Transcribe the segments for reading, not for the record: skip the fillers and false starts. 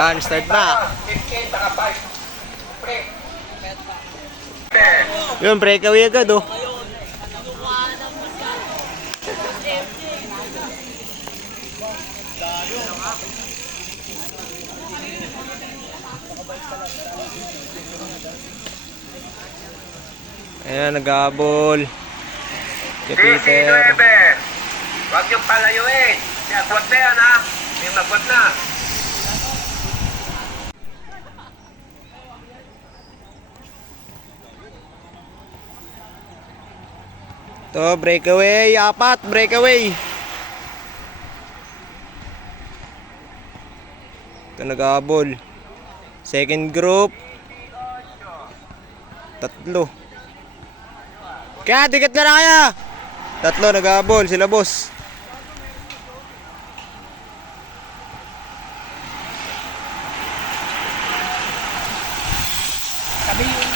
Start na. 15 saka 5. Pre. Yun, breakaway agad oh. Ayan, nag-aabol. Si Peter. 19. Huwag yung palayuin. May agwat na yan ha. May magwat na. To, breakaway. Apat, breakaway. Ito, nag-aabol. Second group. Tatlo. Kaya, dikit na kaya. Tatlo, nag-aabol. Sila boss. Kami yung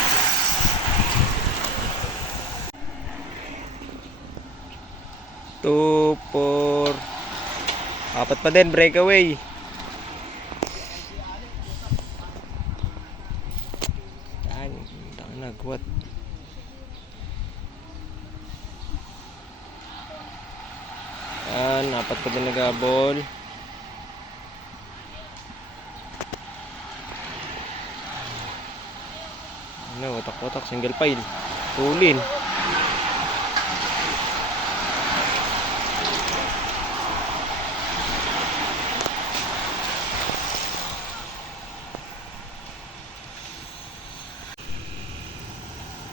2, 4. Apat pa din, breakaway. Yan, nagwat. Yan, apat pa din nag-abol. Ano, watak-watak, single file. Tulin.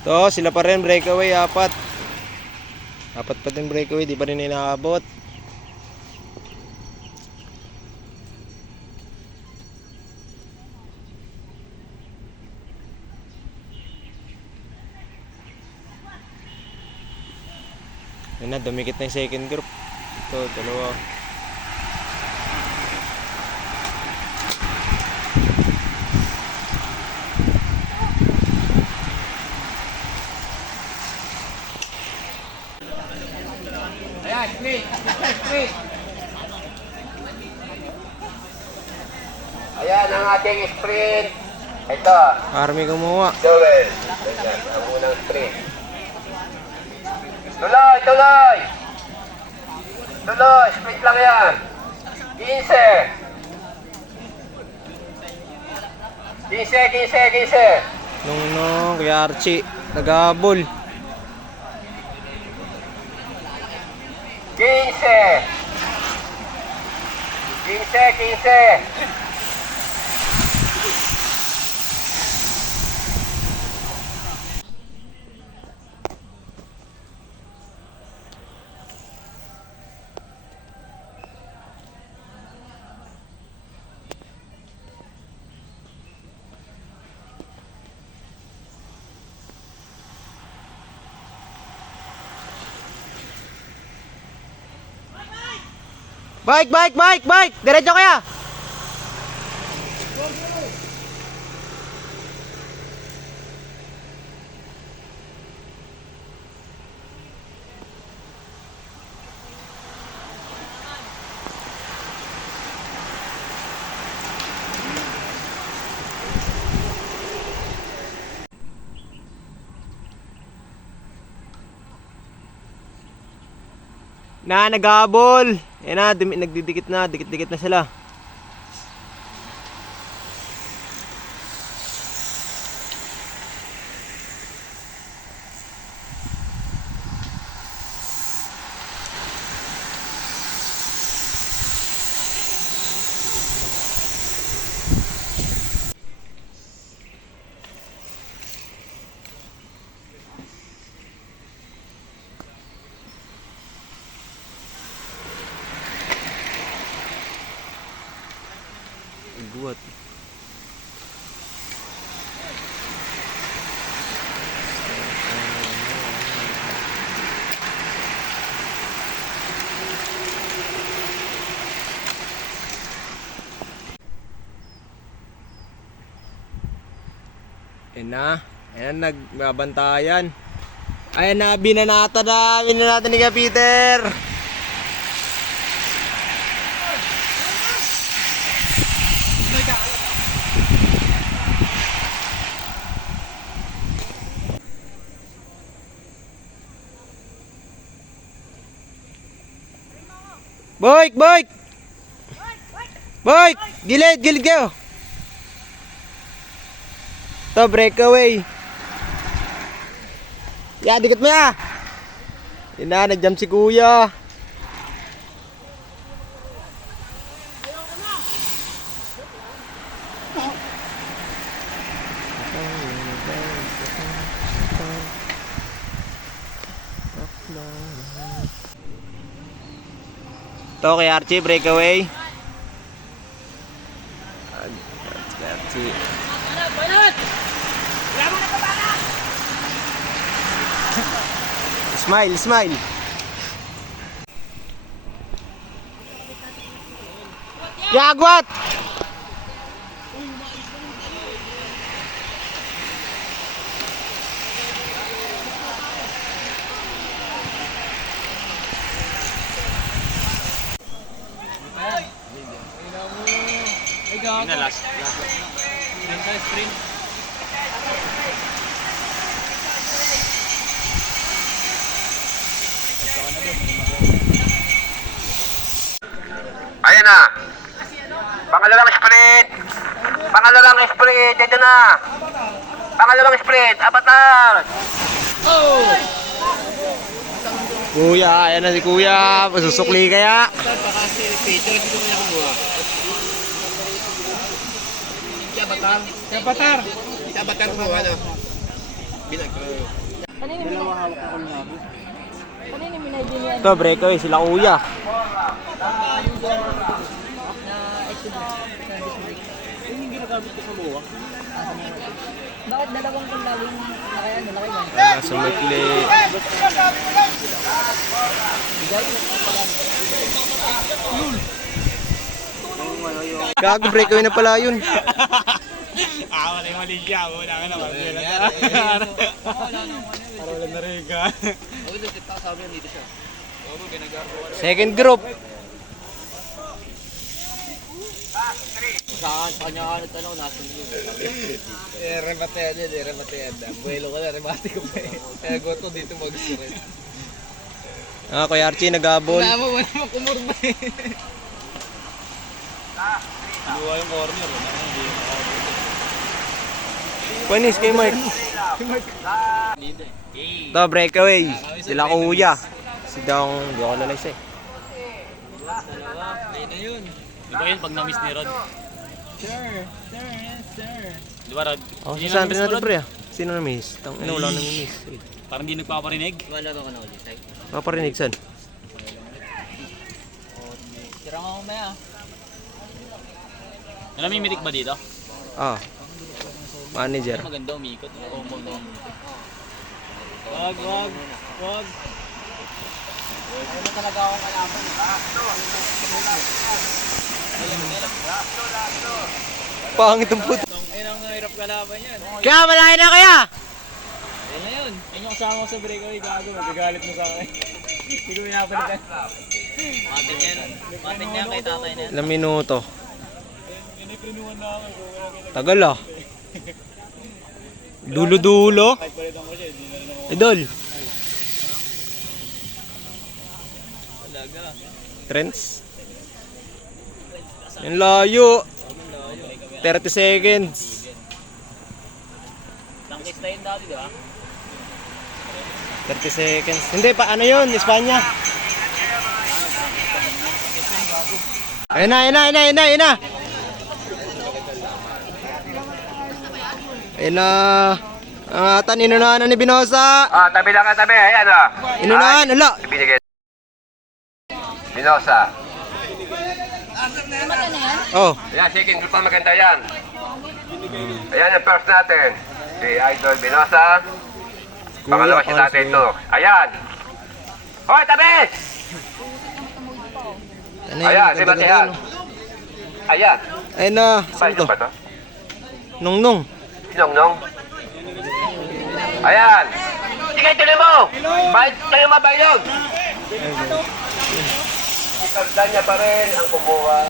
To, sila pa rin breakaway, apat. Apat pa din breakaway, di pa rin inaabot. Yun na, dumikit na yung second group. Ito, dalawa. Ayan, split. Split. Ayan ang ating sprint. Ito. Army kumuha. Joel. Ayan, ang unang sprint. Tuloy, tuloy. Tuloy, split lang yan. 15. 15. Nung kay Archie, nag-aabol. 15. 15. Bike! Diretso kaya! Na, nag-aabol. Yan na, nagdidikit na, dikit-dikit na sila. Buat. Ayan na, nagbabantayan. Ayan na, binanata ni Ka Peter. Boy! Boy! Boy! Gilid! Gilid kayo! To, breakaway. Ya, dikit mo ya! Yun na, nag-jump si kuya. To kay Archie, breakaway. Archie. Smile, smile. Yagwat! Ayan na. Pangalawang sprint. Pangalawang sprint. Dito na. Pangalawang sprint. Apatar. Kuya, ayan na si kuya. Pasusukli kaya. To, breakaway sila kuya. Bakit dalawang kulaling nakayan? Nalaki ba? Sumikli. Gago, breakaway na pala yun. Wala yung mali siya. Wala ka naman. Wala na rin ka. Second group. Sa kanya ano tanong natin yun. Remate yan. Buelo ka na, remate ko pa eh. Kaya goto dito mag-surit. Ah, Kuya Archie nag-abol. Wala mo kumurba eh. Luwa yung corner. Panis kay Mark. To, breakaway. Sila kuya. Si Dong, di ako lalas eh. Ayun na yun. Di ba yun pag na-miss ni Rod? Sir. Di ba Rod? Oh, si Sandra natin pre ah. Sino na-miss? Ano, wala nang-miss. Parang di nagpaparinig. Wala ka na ulit. Maparinig saan? Tira nga mamaya. Namimitik ba dito? Ah. Manager. Maganda umikot. Oo, maganda. Wag. Ano talaga akong kalaban? Pangit ang puto. Ayun ang hirap kalaban yan. Kaya, malaki na kaya! Ayun na yun. Ayun yung kasama ko sa breakaway. Gago, magagalit mo sa akin. Hindi ko pinapalitan. Matin yan kay tatay na yan. Ilang minuto. Pininuwan na ako. Tagal ah. Dulo-dulo. Kahit palitan ko siya, hindi na rin ako. Idol. Talaga. Trends. Yung layo. 30 seconds. Tangkis na yun dati, di ba? 30 seconds. Hindi pa, ano yun? Espanya. Ayun na. Ayun na. Ang atan, inunahan na ni Binosa. Tabi lang ka tabi. Ayan o. Inunahan, ala. Ibinigay. Binosa. Oh. Ayan, second group pa maganda yan. Ayan ang first natin. Si Idol Binosa. Pangalawa si Tatay ito. Ayan. Hoy, tabi! Ano Ayan, si Matehan. Ayan. Ayun na. Saan Sino to? ba ito? Nong. Sinong-nong? Ayan. Sige, tuloy mo! Bakit tayo mabayog? Ikalda niya pa rin ang kumuha.